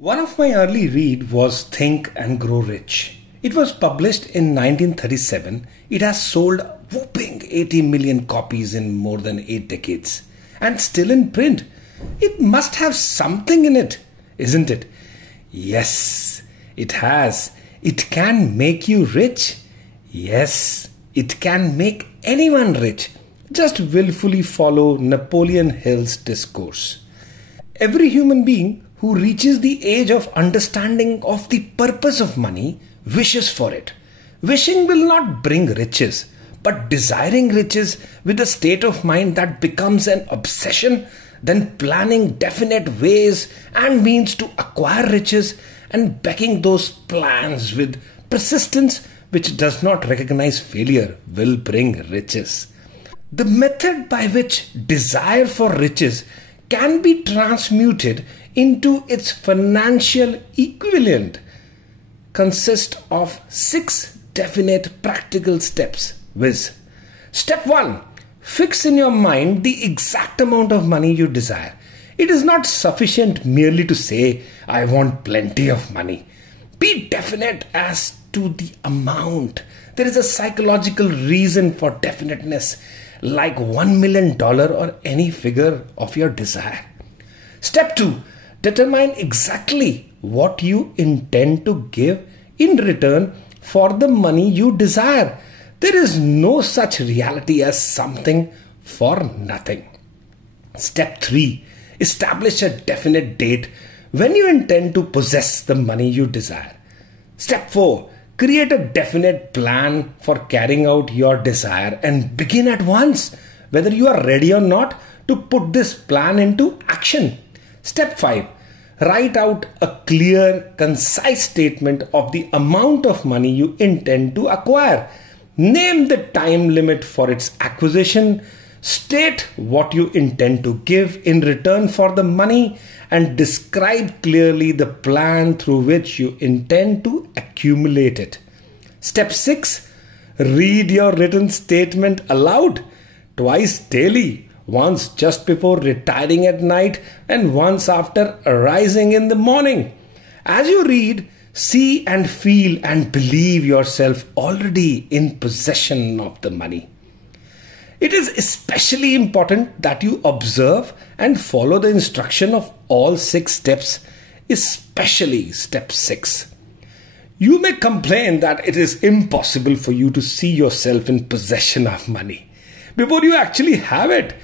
One of my early read was Think and Grow Rich. It was published in 1937. It has sold whopping 80 million copies in more than 8 decades and still in print. It must have something in it, isn't it? Yes, it has. It can make you rich. Yes, it can make anyone rich. Just willfully follow Napoleon Hill's discourse. Every human being who reaches the age of understanding of the purpose of money wishes for it. Wishing will not bring riches, but desiring riches with a state of mind that becomes an obsession, then planning definite ways and means to acquire riches and backing those plans with persistence which does not recognize failure will bring riches. The method by which desire for riches can be transmuted into its financial equivalent consists of 6 definite practical steps, viz. Step 1. Fix in your mind the exact amount of money you desire. It is not sufficient merely to say, I want plenty of money. Be definite as to the amount. There is a psychological reason for definiteness, like $1 million or any figure of your desire. Step 2. Determine exactly what you intend to give in return for the money you desire. There is no such reality as something for nothing. Step 3. Establish a definite date when you intend to possess the money you desire. Step 4. Create a definite plan for carrying out your desire and begin at once, whether you are ready or not, to put this plan into action. Step 5. Write out a clear, concise statement of the amount of money you intend to acquire. Name the time limit for its acquisition. State what you intend to give in return for the money and describe clearly the plan through which you intend to accumulate it. Step 6. Read your written statement aloud twice daily. Once just before retiring at night and once after arising in the morning. As you read, see and feel and believe yourself already in possession of the money. It is especially important that you observe and follow the instruction of all 6 steps, especially step 6. You may complain that it is impossible for you to see yourself in possession of money before you actually have it.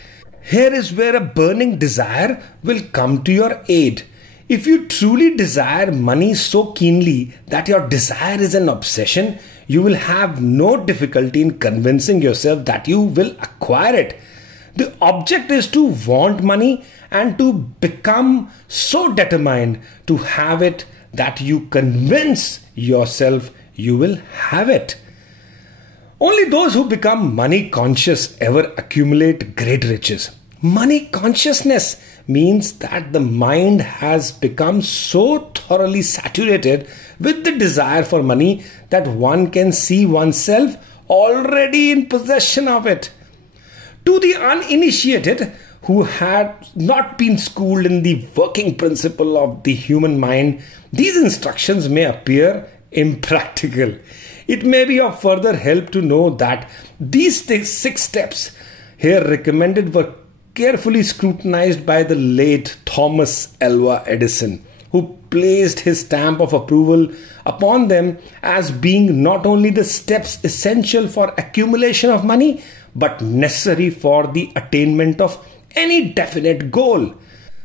Here is where a burning desire will come to your aid. If you truly desire money so keenly that your desire is an obsession, you will have no difficulty in convincing yourself that you will acquire it. The object is to want money and to become so determined to have it that you convince yourself you will have it. Only those who become money conscious ever accumulate great riches. Money consciousness means that the mind has become so thoroughly saturated with the desire for money that one can see oneself already in possession of it. To the uninitiated who had not been schooled in the working principle of the human mind, these instructions may appear impractical. It may be of further help to know that these 6 steps here recommended were carefully scrutinized by the late Thomas Alva Edison, who placed his stamp of approval upon them as being not only the steps essential for accumulation of money, but necessary for the attainment of any definite goal.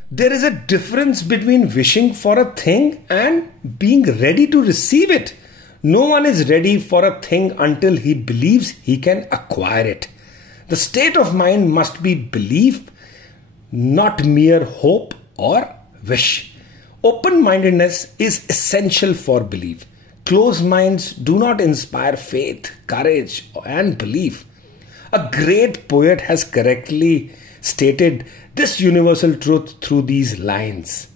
There is a difference between wishing for a thing and being ready to receive it. No one is ready for a thing until he believes he can acquire it. The state of mind must be belief, not mere hope or wish. Open-mindedness is essential for belief. Closed minds do not inspire faith, courage, and belief. A great poet has correctly stated this universal truth through these lines.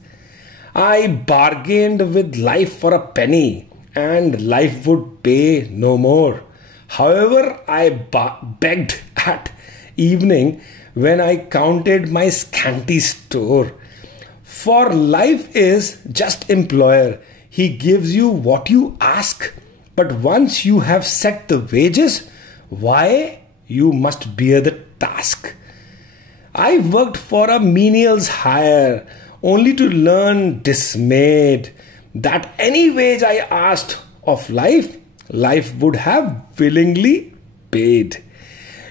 I bargained with life for a penny, and life would pay no more. However, I begged at evening when I counted my scanty store. For life is just employer. He gives you what you ask. But once you have set the wages, why, you must bear the task. I worked for a menial's hire, only to learn dismayed that any wage I asked of life, life would have willingly paid.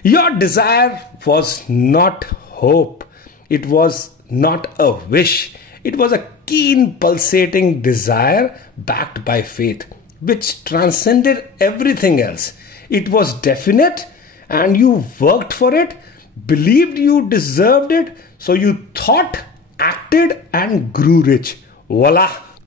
Your desire was not hope. It was not a wish. It was a keen pulsating desire backed by faith, which transcended everything else. It was definite and you worked for it, believed you deserved it, so you thought, acted and grew rich. Voila!